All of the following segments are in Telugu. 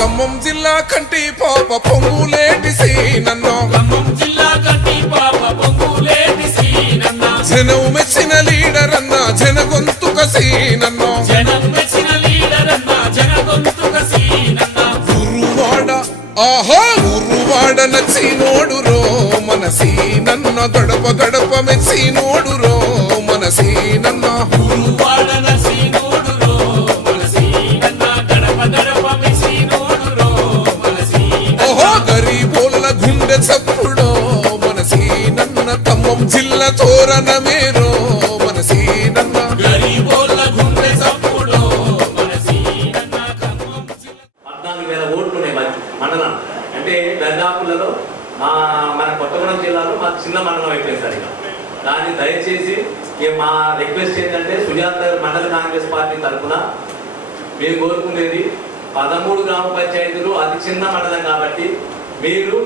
ఖమ్మం జిల్లా కంటి పాప పొంగులేటి సీనన్నో ఖమ్మం జిల్లా కట్టి పాప పొంగులేటి సీనన్న జనం మెచ్చిన లీడర్ అన్న జన గొంతుక సీనన్నో జనం మెచ్చిన లీడర్ అన్న జన గొంతుక సీనన్న ఉరువాడ ఆహా నచ్చినోడు రో మన సీనన్న గడప గడప మెచ్చినోడు రో మన సీనన్న గురువాడ సీనన్న ఖమ్మం జిల్లా తోరణమేరో మన సీనన్న పద్నాలుగు వేల ఓట్లు ఉన్నాయి మండలం అంటే దర్దాపులలో మా మన కొత్తగూడెం జిల్లాలో మా చిన్న మండలం అయిపోయింది సార్ ఇక. దాన్ని దయచేసి మా రిక్వెస్ట్ ఏంటంటే సుజాత మండల కాంగ్రెస్ పార్టీ తరఫున మేము కోరుకునేది పదమూడు గ్రామ పంచాయతీలు అతి చిన్న మండలం కాబట్టి మీరు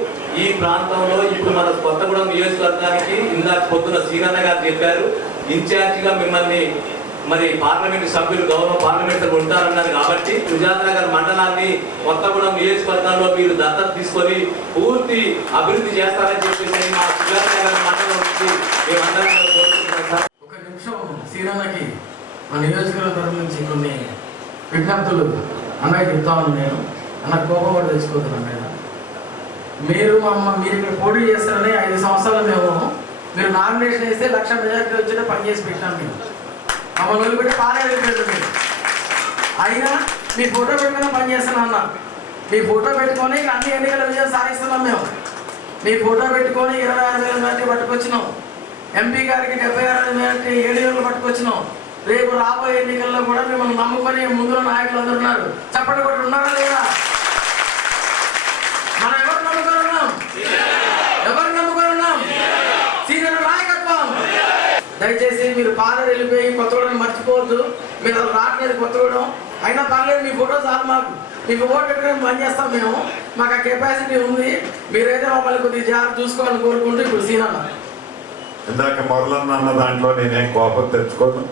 ఈ ప్రాంతంలో ఇప్పుడు మన కొత్తగూడెం నియోజకవర్గానికి ఇందాక పొద్దున సీనన్న గారు చెప్పారు. ఇన్ఛార్జిగా మిమ్మల్ని మరి పార్లమెంట్ సభ్యులు గౌరవ పార్లమెంట్ ఉంటారన్నారు కాబట్టి సుజాతనగర్ మండలాన్ని కొత్తగూడెం నియోజకవర్గంలో మీరు దత్తత తీసుకొని పూర్తి అభివృద్ధి చేస్తారని చెప్పేసి మా సుజాతనగర్ మండలం నుంచి మేమందరం కూడా ఒక నిమిషం శ్రీరన్నకి మా నియోజకవర్గం తరఫు నుంచి కొన్ని విజ్ఞప్తులు అన్నయ్య చెప్తాను నేను. అన్న కోపం కూడా తెచ్చుకోతున్నాను నేను మీరు మమ్మ మీరు ఇక్కడ పోటీ చేస్తారని ఐదు సంవత్సరాలు మేము మీరు నామినేషన్ వేస్తే లక్ష మెజార్టీ వచ్చేటే పని చేసి పెట్టాం మేము. మమ్మల్ని వదిలిపెట్టి బాగా వెళ్ళిపోయారు మీరు. అయినా మీ ఫోటో పెట్టుకుని పని చేస్తాను అన్న. మీ ఫోటో పెట్టుకొని అన్ని ఎన్నికల విజయం సాధిస్తున్నాం మేము. మీ ఫోటో పెట్టుకొని ఇరవై ఆరు వేల మెజార్టీ పట్టుకొచ్చినాం. ఎంపీ గారికి డెబ్బై ఆరు వేల మెజార్టీ ఏడు వేలు పట్టుకొచ్చినాం. రేపు రాబోయే ఎన్నికల్లో కూడా మిమ్మల్ని నమ్ముకొని ముందులో నాయకులు అందరున్నారు ఉన్నారు. కూడా ఉన్నారా లేదా మనం ఎవరు నమ్ముకొని ఉన్నాం ఎవరు నమ్ముకొని ఉన్నాం సీనియర్ నాయకత్వం దయచేసి వెళ్ళిపోయి కొత్తగూడెం మర్చిపోవద్దు. మీరు అసలు రావట్లేదు కొత్తగూడెం అయినా పర్లేదు మీ ఫోటో చాలు మాకు. మీకు ఫోటో పెట్టుకుని పని చేస్తాం మేము. మాకు ఆ కెపాసిటీ ఉంది. మీరైతే మమ్మల్ని కొద్దిగా జాగ్రత్త చూసుకోవాలని కోరుకుంటూ ఇప్పుడు సీనన్న ఇందాక మొదలన్న అన్న దాంట్లో నేనేం కోపం తెచ్చుకోను.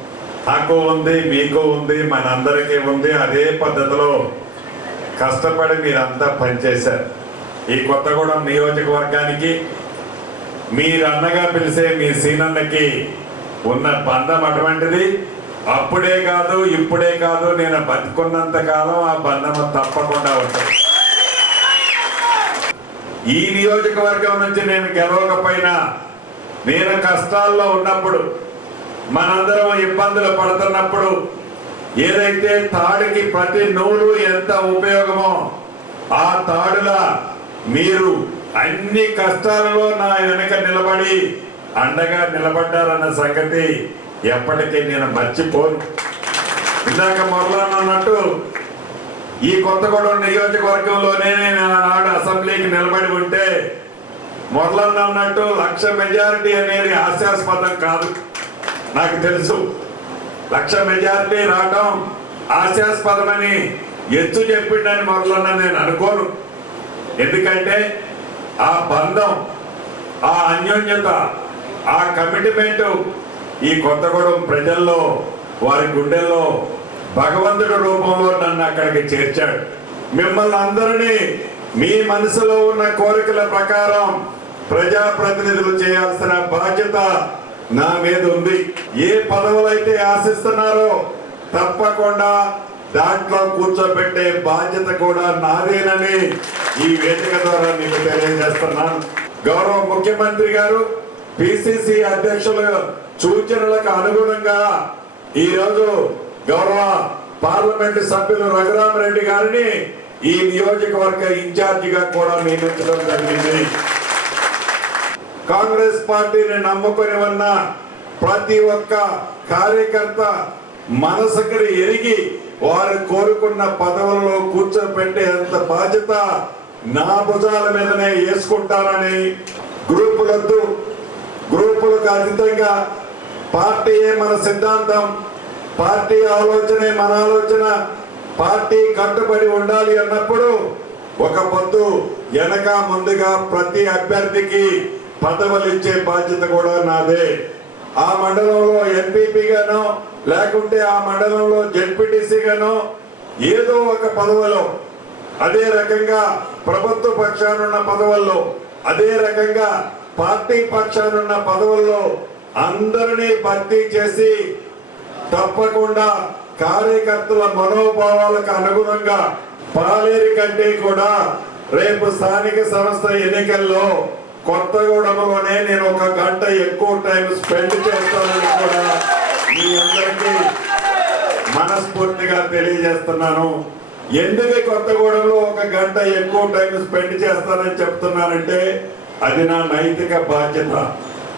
నాకు ఉంది మీకు ఉంది మనందరికీ ఉంది. అదే పద్ధతిలో కష్టపడి మీరంతా పనిచేశారు. ఈ కొత్తగూడెం నియోజకవర్గానికి మీరు అన్నగా పిలిచే మీ సీనన్నకి ఉన్న బంధం అటువంటిది? అప్పుడే కాదు ఇప్పుడే కాదు నేను బతుకున్నంత కాలం ఆ బంధం తప్పకుండా ఉంటుంది. ఈ నియోజకవర్గం నుంచి నేను గెలవకపోయినా నేను కష్టాల్లో ఉన్నప్పుడు మనందరం ఇబ్బందులు పడుతున్నప్పుడు ఏదైతే తాడుకి ప్రతి నూలు ఎంత ఉపయోగమో ఆ తాడులా మీరు అన్ని కష్టాలలో నా వెనక నిలబడి అండగా నిలబడ్డారన్న సంగతి ఎప్పటికీ నేను మర్చిపోను. ఇందాక మొదలన్నట్టు ఈ కొత్తగూడెం నియోజకవర్గంలోనే నేను ఆనాడు అసెంబ్లీకి నిలబడి ఉంటే మొదలన్న అన్నట్టు లక్ష మెజారిటీ అనేది హాస్యాస్పదం కాదు. నాకు తెలుసు. లక్ష మెజారిటీ రావడం హాస్యాస్పదమని ఎత్తు చెప్పిండని మొదలన్న నేను అనుకోను. ఎందుకంటే ఆ బంధం ఆ అన్యోన్యత ఆ కమిట్మెంట్ ఈ కొత్తగూడెం ప్రజల్లో వారి గుండెల్లో భగవంతుడి రూపంలో నన్ను అక్కడికి చేర్చాడు. మిమ్మల్ని అందరినీ మీ మనసులో ఉన్న కోరికల ప్రకారం ప్రజాప్రతినిధులు చేయాల్సిన బాధ్యత నా మీద ఉంది. ఏ పదవులైతే ఆశిస్తున్నారో తప్పకుండా దాంట్లో కూర్చోబెట్టే బాధ్యత కూడా నాదేనని ఈ వేదిక ద్వారా మీకు తెలియజేస్తున్నాను. గౌరవ ముఖ్యమంత్రి గారు పిసిసి అధ్యక్షుల సూచనలకు అనుగుణంగా ఈ రోజు గౌరవ పార్లమెంట్ సభ్యులు రఘురామరెడ్డి గారిని ఈ నియోజకవర్గ ఇన్ఛార్జిగా కూడా నియమించడం జరిగింది. కాంగ్రెస్ పార్టీని నమ్ముకొని ఉన్న ప్రతి ఒక్క కార్యకర్త మనసుకుని ఎరిగి వారు కోరుకున్న పదవులలో కూర్చోబెట్టేంత బాధ్యత నా భుజాల మీదనే వేసుకుంటానని గ్రూపులొద్దు గ్రూపులకు అతీతంగా పార్టీయే మన సిద్ధాంతం. పార్టీ ఆలోచనే మన ఆలోచన. పార్టీ కట్టుబడి ఉండాలి అన్నప్పుడు ఒక పొద్దు వెనక ముందుగా ప్రతి అభ్యర్థికి పదవులు ఇచ్చే బాధ్యత కూడా నాదే. ఆ మండలంలో ఎంపీపీగానో లేకుంటే ఆ మండలంలో జెడ్పీటీసీగానో ఏదో ఒక పదవిలో అదే రకంగా ప్రభుత్వ పక్షానున్న పదవుల్లో అదే రకంగా పార్టీ పక్షానున్న పదవుల్లో అందరినీ భర్తీ చేసి తప్పకుండా కార్యకర్తల మనోభావాలకు అనుగుణంగా పాలేరు కంటే కూడా రేపు స్థానిక సంస్థ ఎన్నికల్లో కొత్తగూడెంలోనే నేను ఒక గంట ఎక్కువ టైం స్పెండ్ చేస్తానని కూడా మీ అందరికీ మనస్ఫూర్తిగా తెలియజేస్తున్నాను. ఎందుకు కొత్తగూడెంలో ఒక గంట ఎక్కువ టైం స్పెండ్ చేస్తానని చెప్తున్నానంటే అది నా నైతిక బాధ్యత.